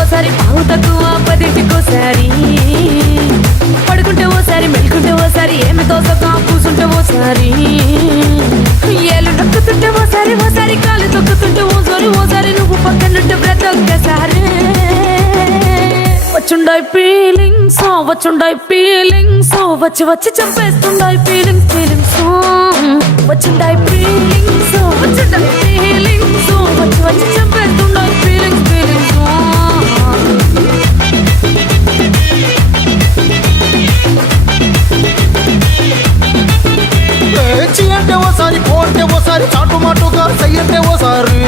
ఓసారి పావు తక్కువ 10ంటికోసారి పడుకుంటే ఓసారి మెలుకుంటే ఓసారి ఏమి తోసక కూసుంటే ఓసారి ఏళ్ళు నొక్కుతుంటే ఓసారి ఓసారి కాలు తొక్కుతుంటే ఓసారి నువ్వు పక్కనుంటే బ్రతొక్కసారి వచ్చుండాయి ఫీలింగ్స్ వచ్చి వచ్చి చంపేస్తుండాయి ఫీలింగ్స్ వచ్చుండాయి ఫీలింగ్స్ వచ్చి వచ్చి చంపేస్తుండాయి ఫీలింగ్స్ చి అంటే ఓసారి పోంటే ఓసారి చాటు మాటుగా సయ్యంటే ఓసారి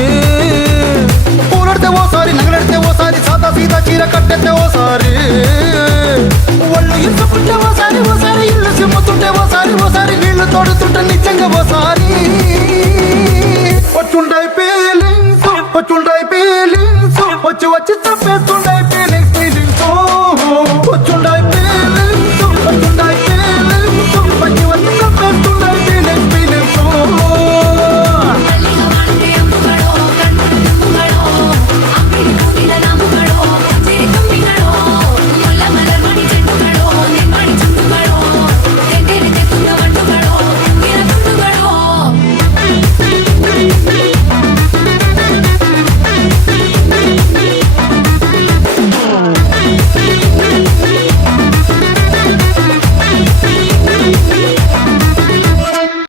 పూలడితే ఓసారి నగలడితే ఓసారి సాదా సీదా చీర కట్టెత్తే ఓసారి ఒళ్ళు